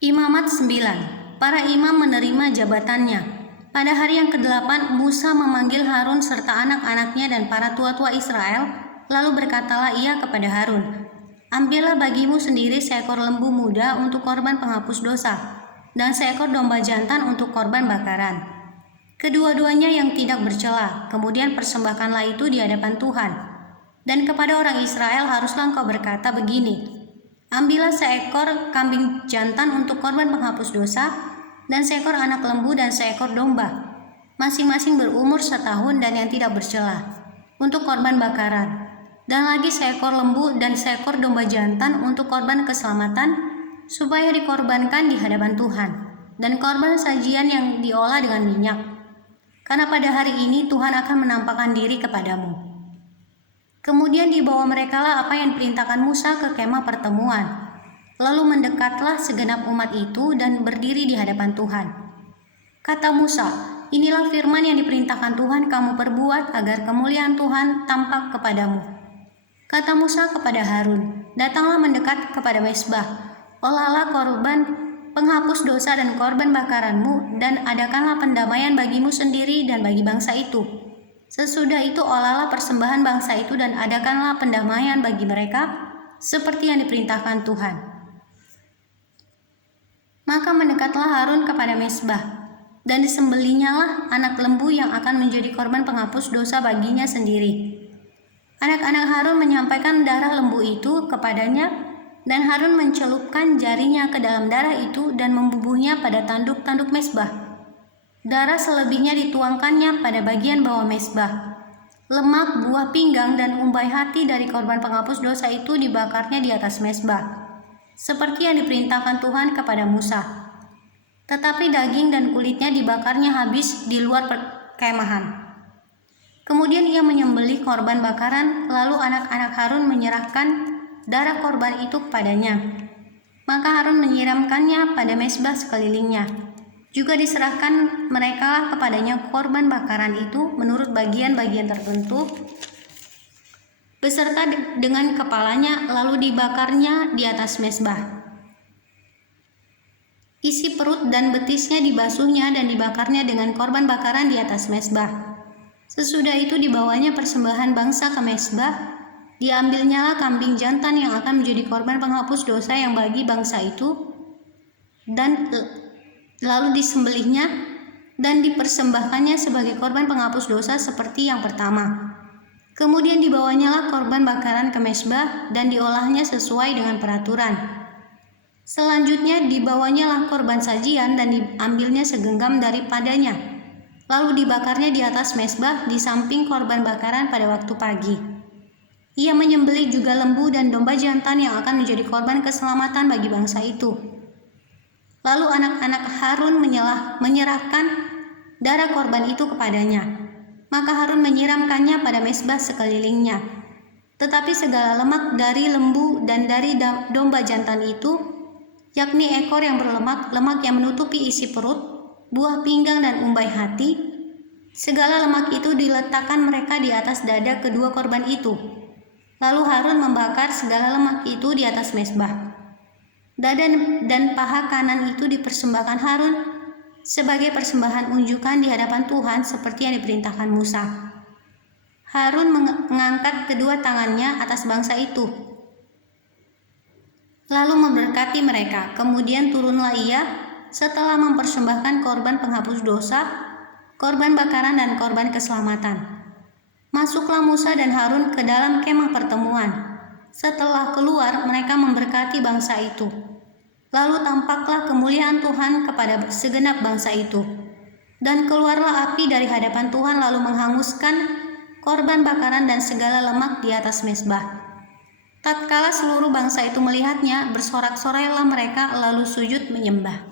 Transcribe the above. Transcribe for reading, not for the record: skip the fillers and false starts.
Imamat 9. Para imam menerima jabatannya. Pada hari yang ke-8, Musa memanggil Harun serta anak-anaknya dan para tua-tua Israel, lalu berkatalah ia kepada Harun, "Ambillah bagimu sendiri seekor lembu muda untuk korban penghapus dosa, dan seekor domba jantan untuk korban bakaran. Kedua-duanya yang tidak bercela, kemudian persembahkanlah itu di hadapan Tuhan. Dan kepada orang Israel haruslah engkau berkata begini, ambillah seekor kambing jantan untuk korban penghapus dosa, dan seekor anak lembu dan seekor domba, masing-masing berumur 1 tahun dan yang tidak bercela, untuk korban bakaran, dan lagi seekor lembu dan seekor domba jantan untuk korban keselamatan, supaya dikorbankan di hadapan Tuhan, dan korban sajian yang diolah dengan minyak. Karena pada hari ini Tuhan akan menampakkan diri kepadamu." Kemudian dibawa merekalah apa yang diperintahkan Musa ke kemah pertemuan. Lalu mendekatlah segenap umat itu dan berdiri di hadapan Tuhan. Kata Musa, "Inilah firman yang diperintahkan Tuhan kamu perbuat agar kemuliaan Tuhan tampak kepadamu." Kata Musa kepada Harun, "Datanglah mendekat kepada mezbah, olahlah korban penghapus dosa dan korban bakaranmu, dan adakanlah pendamaian bagimu sendiri dan bagi bangsa itu. Sesudah itu olahlah persembahan bangsa itu dan adakanlah pendamaian bagi mereka seperti yang diperintahkan Tuhan." Maka mendekatlah Harun kepada mezbah, dan disembelihnyalah anak lembu yang akan menjadi korban penghapus dosa baginya sendiri. Anak-anak Harun menyampaikan darah lembu itu kepadanya, dan Harun mencelupkan jarinya ke dalam darah itu dan membubuhnya pada tanduk-tanduk mezbah. Darah selebihnya dituangkannya pada bagian bawah mezbah. Lemak, buah pinggang, dan umbai hati dari korban penghapus dosa itu dibakarnya di atas mezbah, seperti yang diperintahkan Tuhan kepada Musa. Tetapi daging dan kulitnya dibakarnya habis di luar perkemahan. Kemudian ia menyembelih korban bakaran, lalu anak-anak Harun menyerahkan darah korban itu kepadanya. Maka Harun menyiramkannya pada mezbah sekelilingnya. Juga diserahkan mereka kepadanya korban bakaran itu menurut bagian-bagian tertentu, beserta dengan kepalanya, lalu dibakarnya di atas mezbah. Isi perut dan betisnya dibasuhnya dan dibakarnya dengan korban bakaran di atas mezbah. Sesudah itu dibawanya persembahan bangsa ke mezbah, diambilnyalah kambing jantan yang akan menjadi korban penghapus dosa yang bagi bangsa itu, dan lalu disembelihnya dan dipersembahkannya sebagai korban penghapus dosa seperti yang pertama. Kemudian dibawanyalah korban bakaran ke mezbah dan diolahnya sesuai dengan peraturan. Selanjutnya dibawanyalah korban sajian dan diambilnya segenggam daripadanya, lalu dibakarnya di atas mezbah di samping korban bakaran pada waktu pagi. Ia menyembelih juga lembu dan domba jantan yang akan menjadi korban keselamatan bagi bangsa itu. Lalu anak-anak Harun menyerahkan darah korban itu kepadanya. Maka Harun menyiramkannya pada mezbah sekelilingnya. Tetapi segala lemak dari lembu dan dari domba jantan itu, yakni ekor yang berlemak, lemak yang menutupi isi perut, buah pinggang dan umbai hati, segala lemak itu diletakkan mereka di atas dada kedua korban itu. Lalu Harun membakar segala lemak itu di atas mezbah. Dada dan paha kanan itu dipersembahkan Harun sebagai persembahan unjukan di hadapan Tuhan seperti yang diperintahkan Musa. Harun mengangkat kedua tangannya atas bangsa itu, lalu memberkati mereka. Kemudian turunlah ia setelah mempersembahkan korban penghapus dosa, korban bakaran dan korban keselamatan. Masuklah Musa dan Harun ke dalam kemah pertemuan. Setelah keluar, mereka memberkati bangsa itu. Lalu tampaklah kemuliaan Tuhan kepada segenap bangsa itu. Dan keluarlah api dari hadapan Tuhan lalu menghanguskan korban bakaran dan segala lemak di atas mezbah. Tatkala seluruh bangsa itu melihatnya, bersorak-sorailah mereka lalu sujud menyembah.